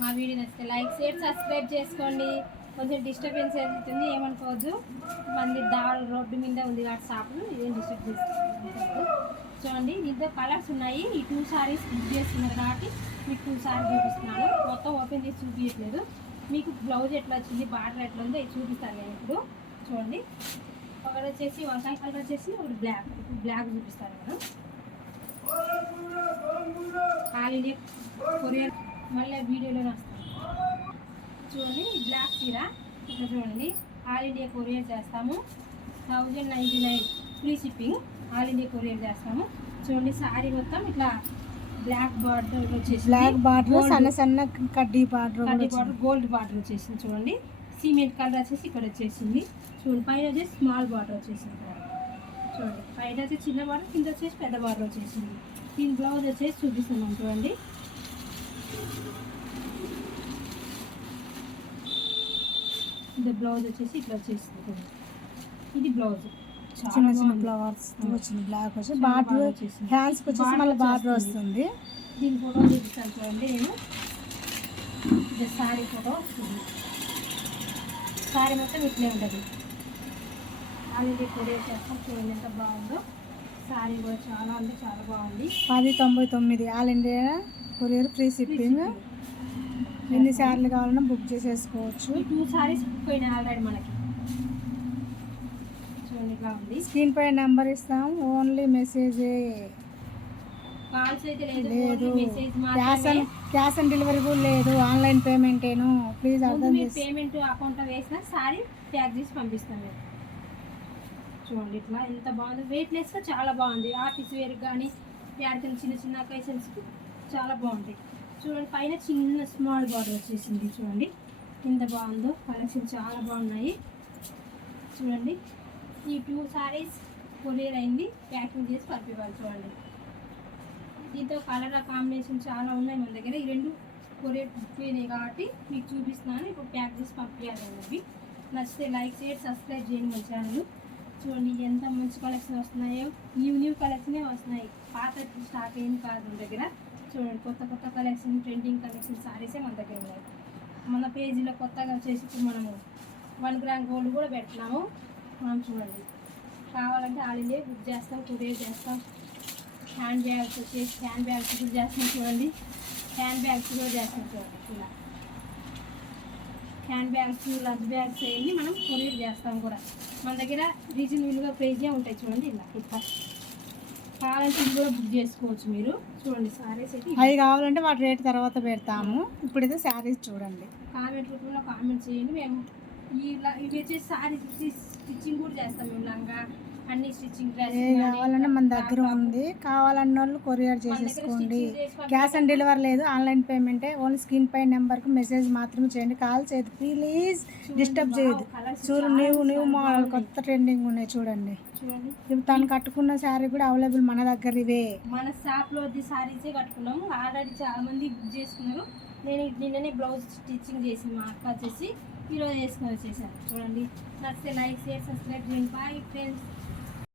మా వీడియో నచ్చితే like share subscribe చేసుకోండి. కొంచెం డిస్టర్బెన్స్ అవుతుంది ఏమనుకోవద్దు. మంది దాడు రోడ్డు మీద ఉంది కాబట్టి షాపులు ఏం డిస్టర్బ్ చేసుకోవద్దు చూడండి ఇద్దరు కలర్స్ ఉన్నాయి. ఈ టూ సారీస్ బుక్ చేస్తున్నారు కాబట్టి మీకు టూ సారీస్ చూపిస్తున్నాను. మొత్తం ఓపెన్ చేసి చూపించట్లేదు. మీకు బ్లౌజ్ ఎట్లా వచ్చింది బార్డర్ ఎట్లా ఉందో ఇది చూపిస్తాను నేను ఇప్పుడు. చూడండి. ఒకటి వచ్చేసి వంకాయ కలర్ వచ్చేసి ఒకటి బ్లాక్. ఇప్పుడు బ్లాక్ చూపిస్తాను నేను. All India courier. మళ్ళీ వీడియోలో వస్తాను చూడండి బ్లాక్ చీర. ఇట్లా చూడండి ఆల్ ఇండియా కొరియర్ చేస్తాము. Thousand ninety nine free shipping all India courier చేస్తాము. చూడండి సారీ మొత్తం ఇట్లా బ్లాక్ బార్డర్ వచ్చేసి బ్లాక్ బార్డర్ సన్న సన్న కడ్డీ బార్డర్ కడ్డీ బార్డర్ గోల్డ్ బార్డర్ వచ్చేసింది చూడండి. సిమెంట్ కలర్ వచ్చేసి ఇక్కడ వచ్చేసింది. చూడండి పైన వచ్చేసి స్మాల్ బార్డర్ వచ్చేసింది ఇక్కడ. చూడండి పైన వచ్చేసి చిన్న బార్డర్ కింద వచ్చేసి పెద్ద బార్డర్ వచ్చేసింది. దీని బ్లౌజ్ వచ్చేసి చూపిస్తున్నాం చూడండి. ఇది బ్లౌజ్ వచ్చేసి ఇట్లా వచ్చేసింది చూడండి. ఇది బ్లౌజ్ చిన్న చిన్న. ఫ్లవర్స్ వచ్చింది బ్లాక్ వచ్చి బార్డర్ బాగా వచ్చేసింది. హ్యాండ్స్ వచ్చేసి మళ్ళీ బార్డర్ వచ్చేస్తుంది. వస్తుంది దీని ఫోటో చూపిస్తాను చూడండి నేను ఇది సారీ ఫోటో వస్తుంది సారీ మొత్తం ఇట్లే ఉంటుంది ఆల్రెడీ కొరియర్ చేస్తాం చూడండి ఎంత బాగుందో సారీ కూడా చాలా అంటే చాలా బాగుంది. పది తొంభై తొమ్మిది all India courier free shipping. ఎన్ని సార్లు కావాలన్నా బుక్ చేసేసుకోవచ్చు. టూ సారీస్ బుక్ అయినాయి ఆల్రెడీ మనకి. ఉంది. స్క్రీన్ పై నెంబర్ ఇస్తాం. ఓన్లీ మెసేజ్ లేదు cash on cash on delivery కూడా లేదు. ఆన్లైన్ పేమెంటేను ప్లీజ్ అర్థం పేమెంట్ అకౌంట్లో వేసిన సారీ ప్యాక్ చేసి పంపిస్తాం మేము. చూడండి ఇట్లా ఎంత బాగుంది. వెయిట్లెస్గా చాలా బాగుంది. ఆఫీస్ వేర్ కానీ యాడికైనా చిన్న చిన్న అకేషన్స్కి చాలా బాగుంటాయి. చూడండి పైన చిన్న స్మాల్ బార్డర్ వచ్చేసింది చూడండి. ఎంత బాగుందో కలెక్షన్ చాలా బాగున్నాయి. చూడండి ఈ టూ సారీస్ కొరియర్ అయింది. ప్యాకింగ్ చేసి పంపివ్వాలి చూడండి. దీంతో కలర్ కాంబినేషన్ చాలా ఉన్నాయి మన దగ్గర. ఈ రెండు కొరియర్ బుక్ అయినాయి కాబట్టి మీకు చూపిస్తున్నాను. ఇప్పుడు ప్యాక్ చేసి పంపించాలి అవి నచ్చితే లైక్ చేయండి సబ్స్క్రైబ్ చేయండి మన ఛానల్ చూడండి ఎంత మంచి కలెక్షన్ వస్తున్నాయో. న్యూ న్యూ కలెక్షనే వస్తున్నాయి. పాత స్టాక్ ఏం కాదు మన దగ్గర. చూడండి కొత్త కొత్త కలెక్షన్ ట్రెండింగ్ కలెక్షన్ సారీసే మన దగ్గర ఉన్నాయి. మన పేజీలో కొత్తగా వచ్చేసి మనము వన్ గ్రామ్ గోల్డ్ కూడా పెడుతున్నాము. మనం చూడండి. కావాలంటే ఆల్ ఇండియా బుక్ చేస్తాం కొరియర్ చేస్తాం. హ్యాండ్ బ్యాగ్స్ వచ్చేసి హ్యాండ్ బ్యాగ్స్ కూడా చేస్తాం చూడండి. హ్యాండ్ బ్యాగ్స్ కూడా చేస్తాం చూడండి. ఇలా. హ్యాండ్ బ్యాగ్స్ లంచ్ బ్యాగ్స్ అయ్యి మనం కొరియర్ చేస్తాం కూడా. మన దగ్గర రీజనబుల్గా ప్రైజే ఉంటాయి చూడండి ఇలా. ఇట్లా కావాలంటే ఇది కూడా బుక్ చేసుకోవచ్చు మీరు. చూడండి సారీస్ అయితే అవి కావాలంటే వాటి రేట్ తర్వాత పెడతాము. ఇప్పుడైతే శారీస్ చూడండి. కామెంట్ రూపంలో కామెంట్ చేయండి. మేము ఈ ఇవి వచ్చేసి సారీస్ స్టిచ్చింగ్ కూడా చేస్తాం మేము లంగా అన్ని స్టిచ్చింగ్ ఏ కావాలన్నా మన దగ్గర ఉంది. కావాలన్న వాళ్ళు కొరియర్ చేసేసుకోండి. క్యాష్ ఆన్ డెలివరీ లేదు ఆన్లైన్ పేమెంటే. ఓన్లీ స్క్రీన్ పై నెంబర్కి మెసేజ్ మాత్రమే చేయండి. కాల్ చేయదు ప్లీజ్ డిస్టర్బ్ చేయదు చూడు న్యూ న్యూ మోడల్ కొత్త ట్రెండింగ్ ఉన్నాయి చూడండి. ఇప్పుడు తను కట్టుకున్న శారీ కూడా అవైలబుల్ మన దగ్గర ఇవే మన షాప్లో సారీసే కట్టుకున్నాము. ఆల్రెడీ చాలా మంది బుక్ చేసుకున్నారు. నేను నిన్ననే బ్లౌజ్ స్టిచ్చింగ్ చేసి మా అక్క వచ్చేసి ఈరోజు చేసుకొని వచ్చేసాను. చూడండి. నచ్చితే లైక్ షేర్ సబ్స్క్రైబ్. చేయండి బాయ్ ఫ్రెండ్స్